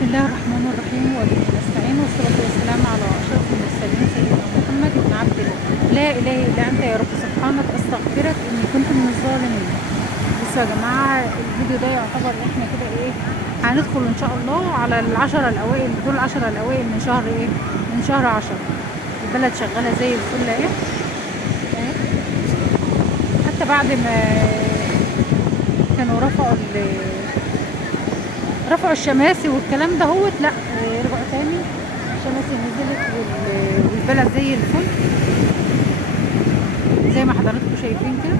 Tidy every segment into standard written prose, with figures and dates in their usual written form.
بسم الله الرحمن الرحيم وبه نستعين والصلاة والسلام على أشرف المرسلين سيدنا محمد بن عبد الله. لا إله إلا أنت يا رب سبحانك أستغفرك إني كنت من الظالمين. بصوا يا جماعة، الفيديو ده يعتبر إحنا كده إيه، هندخل إن شاء الله على العشرة الأوائل، دول العشرة الأوائل من شهر إيه، من شهر 10. البلد شغالة زي الفل إيه، حتى بعد ما كانوا رفعوا الشماسي والكلام ده هوت، لا رجعوا تاني. الشماسي نزلت والبلد زي الفل زي ما حضراتكم شايفين كده.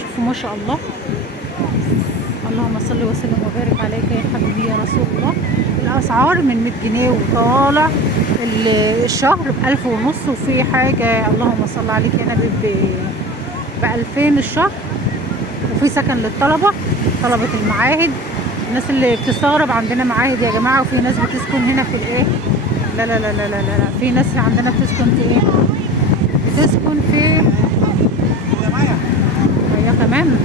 شوفوا ما شاء الله، اللهم صل وسلم وبارك عليك يا حبيبي يا رسول الله. الاسعار من 100 جنيه وطالع، الشهر ب1000 ونص، وفي حاجه اللهم صل عليك يا نبي ب2000 الشهر، وفي سكن للطلبه، طلبه المعاهد. الناس اللي بتستغرب، عندنا معاهد يا جماعه، وفي ناس بتسكن هنا في الايه، لا لا لا لا لا لا، في ناس عندنا بتسكن في ايه، بتسكن في هي كمان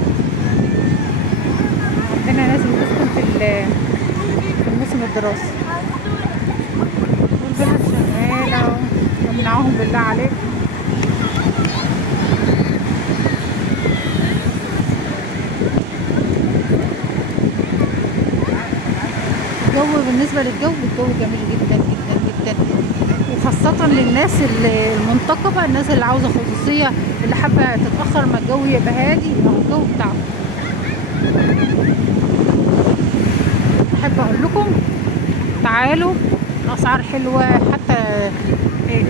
عندنا ناس بتسكن في الموسم الدراسي. والبلد شغاله ومنعوهم بالله عليك. الجو بالنسبه الجو جميل جدا جدا جدا، وخاصه للناس المنتقبه، الناس اللي عاوزه خصوصيه، اللي حابه تتاخر ما الجو يبقى هادي، او الجو بتاعه. احب اقول لكم تعالوا، الاسعار حلوه، حتى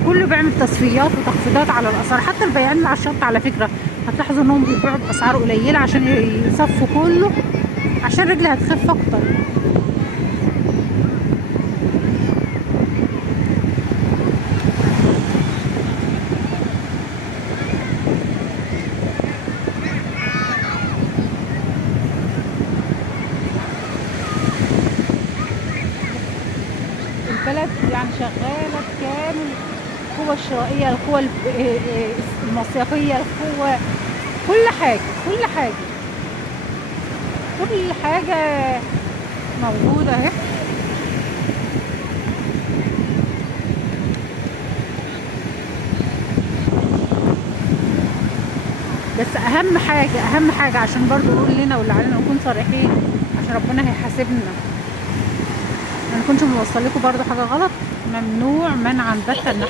كله بيعمل تصفيات وتخفيضات على الاسعار. حتى البياعين اللي على الشط على فكره هتلاحظوا انهم بيبيعوا باسعار قليله عشان يصفوا كله، عشان رجلي هتخف اكتر. البلد يعني شغاله بكامل القوة الشرائية، القوة المصيفية، القوة، كل حاجة كل حاجة كل حاجة موجودة اهي. بس أهم حاجة عشان برضو نقول لنا واللي علينا نكون صريحين، عشان ربنا هيحاسبنا، ما نكونش بنوصل لكم برضو حاجة غلط. ممنوع منعا باتا ان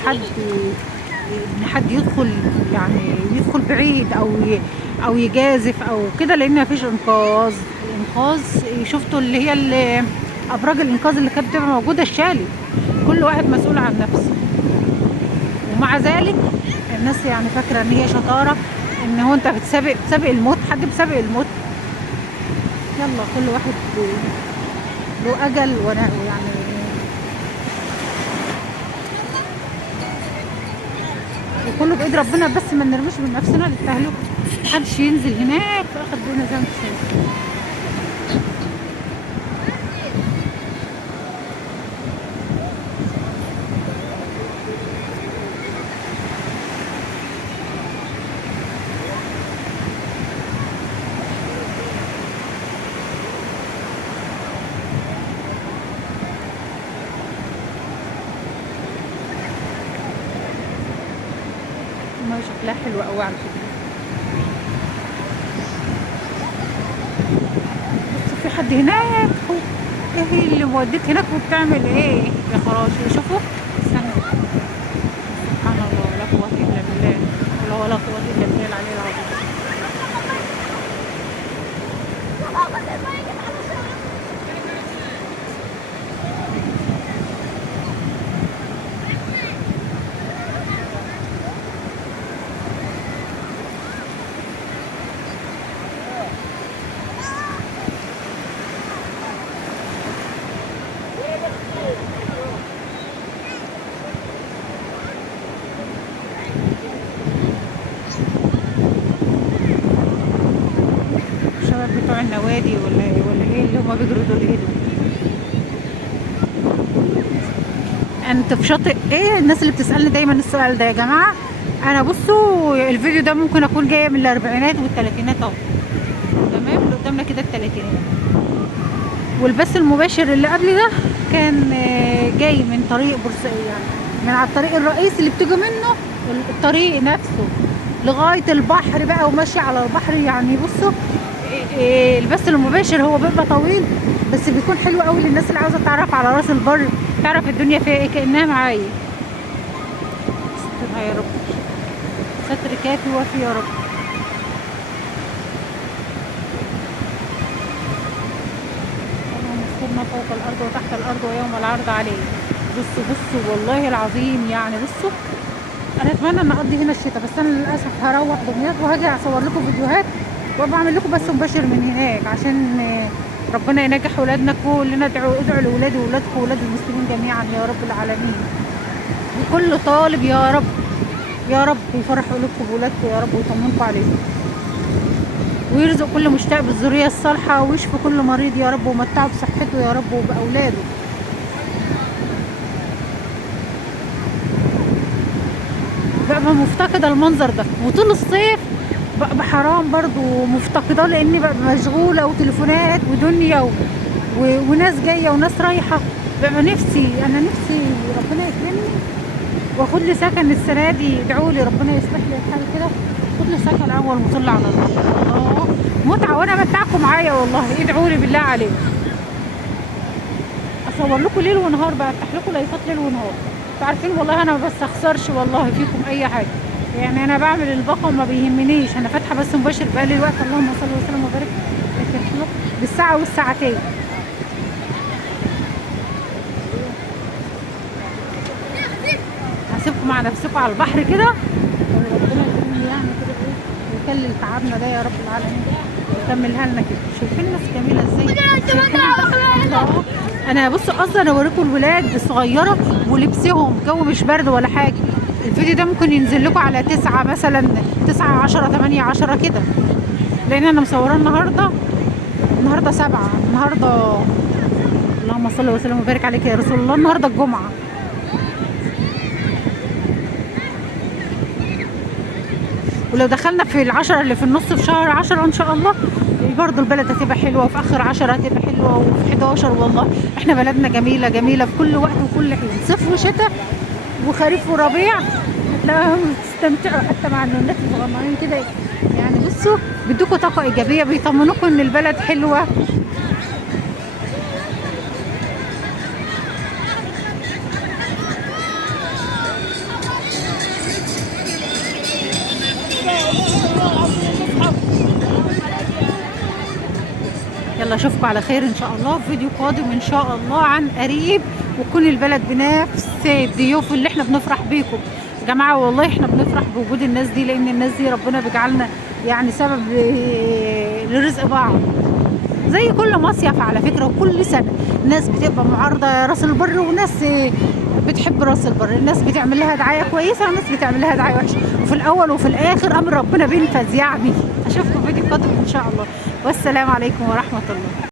حد يدخل، يعني يدخل بعيد او يجازف او كده، لان مفيش انقاذ. شفتوا اللي هي ابراج الانقاذ اللي كانت بتبقى موجوده الشالي، كل واحد مسؤول عن نفسه. ومع ذلك الناس يعني فاكره ان هي شطاره، ان هو انت بتسابق الموت، حد بيسابق الموت؟ يلا كل واحد له اجل، وانا يعني وكله بايد ربنا، بس ما نرمش من نفسنا للتهلكه. محدش ينزل هناك في اخر الدنيا زي ما انت شايف. المية شكلها حلو قوي على فكرة. بص في حد هناك، ايه اللي موديك هناك وبتعمل ايه يا خراشي؟ شوفوا استنى، سبحان الله، لا قوة الا بالله، ولا قوة الا بالله العلي العظيم. بتوع النوادي ولا ايه اللي هما بيجروا دول؟ ايه دول؟ انت في شاطئ ايه؟ الناس اللي بتسألني دايما السؤال ده يا جماعة، انا بصوا الفيديو ده ممكن اكون جايه من الاربعينات والثلاثينات اهو، تمام، اللي قدامنا كده الثلاثينات. والبث المباشر اللي قبل ده كان جاي من طريق بورسعيد، يعني من على الطريق الرئيسي اللي بتيجي منه الطريق نفسه لغايه البحر بقى، وماشي على البحر. يعني بصوا البث المباشر هو بيبقى طويل بس بيكون حلو قوي للناس اللي عاوزه تعرف على راس البر، تعرف الدنيا فيها ايه كانها معايا. استرها يا رب، ستر كافي وافي يا رب. اللهم استرنا فوق الارض وتحت الارض ويوم العرض عليه. بصوا بصوا والله العظيم، يعني بصوا انا اتمنى ان اقضي هنا الشتاء، بس انا للاسف هروح دمياط وهاجي اصور لكم فيديوهات وبعمل لكم بس مباشر من هناك، عشان ربنا ينجح ولادنا كلنا. ادعوا لاولادي واولادكم واولاد المسلمين جميعا يا رب العالمين، وكل طالب يا رب يا رب يفرح قلوبكم بولادكم يا رب، ويطمنكم عليهم، ويرزق كل مشتاق بالذريه الصالحه، ويشفي كل مريض يا رب، ومتعه بصحته يا رب وباولاده. ببقى مفتقده المنظر ده، وطول الصيف ببقى حرام برضو مفتقده، لاني ببقى مشغوله وتليفونات ودنيا وناس جايه وناس رايحه. ببقى نفسي ربنا يكرمني واخد لي سكن السنه دي. ادعوا لي ربنا يصلح لي الحال كده، خد لي سكن اول مطل على الله، متعه وانا متعكم معايا والله. ادعوا لي بالله عليكم، اصور لكم ليل ونهار بقى، افتح لكم لايفات ليل ونهار. انتوا عارفين والله انا ما بستخسرش والله فيكم اي حاجه، يعني انا بعمل الباقه وما بيهمنيش، انا فاتحه بس مباشر بقالي الوقت. اللهم صل وسلم وبارك بالساعه والساعتين. هسيبكم مع نفسكم على البحر كده، وربنا يكرمني يعني كده ايه، ويكلل تعبنا ده يا رب العالمين، ويكملها لنا كده. شايفين الناس جميله ازاي؟ انا بصوا قصدي انا اوريكم الولاد الصغيره ولبسهم، جو مش برد ولا حاجه. الفيديو ده ممكن ينزل لكم على 9 مثلا، 9 10 8 10 كده، لان انا مصوراه النهارده 7 النهارده. اللهم صل وسلم وبارك عليك يا رسول الله، النهارده الجمعه. ولو دخلنا في العشرة اللي في النص في شهر 10 ان شاء الله برضه البلد هتبقى حلوه، وفي اخر 10 هتبقى حلوه، وفي 11 والله احنا بلدنا جميله جميله في كل وقت وكل حين، صيف وشتاء وخريف وربيع هتلاقيهم تستمتعوا حتى مع الناس الصغننين كده. يعني بصوا بيدوكوا طاقه ايجابيه، بيطمنوكم ان البلد حلوه. يلا اشوفكم على خير ان شاء الله في فيديو قادم ان شاء الله عن قريب، وتكون البلد بنفس الضيوف اللي احنا بنفرح بيكم يا جماعه. والله احنا بنفرح بوجود الناس دي، لان الناس دي ربنا بيجعلنا يعني سبب لرزق بعض، زي كل مصيف على فكره. وكل سنه ناس بتبقى معارضه راس البر، وناس بتحب راس البر، الناس بتعمل لها دعايه كويسه وناس بتعمل لها دعايه وحشه، وفي الاول وفي الاخر امر ربنا بينفذ يعني. اشوفكم فيديو قادم ان شاء الله، والسلام عليكم ورحمه الله.